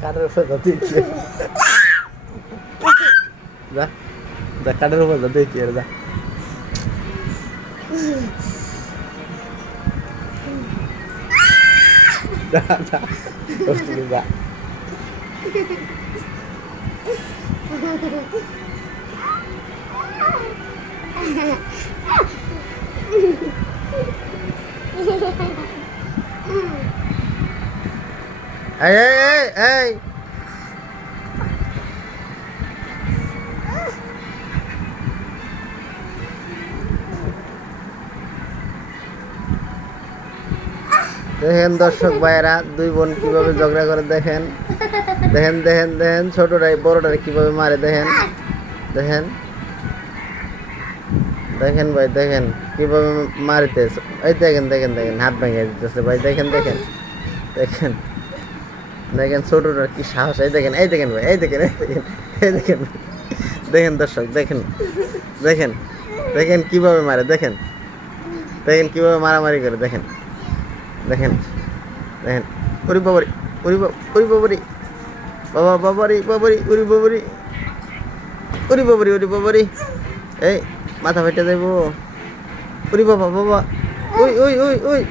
কাঠের উপর যা দেখি যা যা কাঠের উপর যা দেখি আর যা যা যা ওর দিকে যা এই এই এই দেখেন দর্শক ভাইয়েরা, দুই বোন কীভাবে ঝগড়া করে দেখেন। দেখেন দেখেন দেখেন, ছোটটাই বড়টারে কীভাবে মারে দেখেন। দেখেন। দেখেন ভাই, দেখেন কীভাবে মারিতেছে। এই দেখেন দেখেন দেখেন, হাত ভেঙে দিতেছে ভাই, দেখেন দেখেন। দেখেন। দেখেন ছোটটার কি সাহস, এই দেখেন এই দেখেন ভাই, এই দেখেন এই দেখেন এই দেখেন। দেখেন দর্শক, দেখেন দেখেন দেখেন কীভাবে মারে, দেখেন। দেখেন কীভাবে মারামারি করে, দেখেন দেখেন দেখেন। উরি বাবারি বাবা, উরি বাবারি, বাবা বাবারি বাবারি, উরি বাবারি উরি বাবারি উরি বাবারি। এই, মাথা ফেটে যাইব। উরি বাবা বাবা, ওই ওই ওই ওই।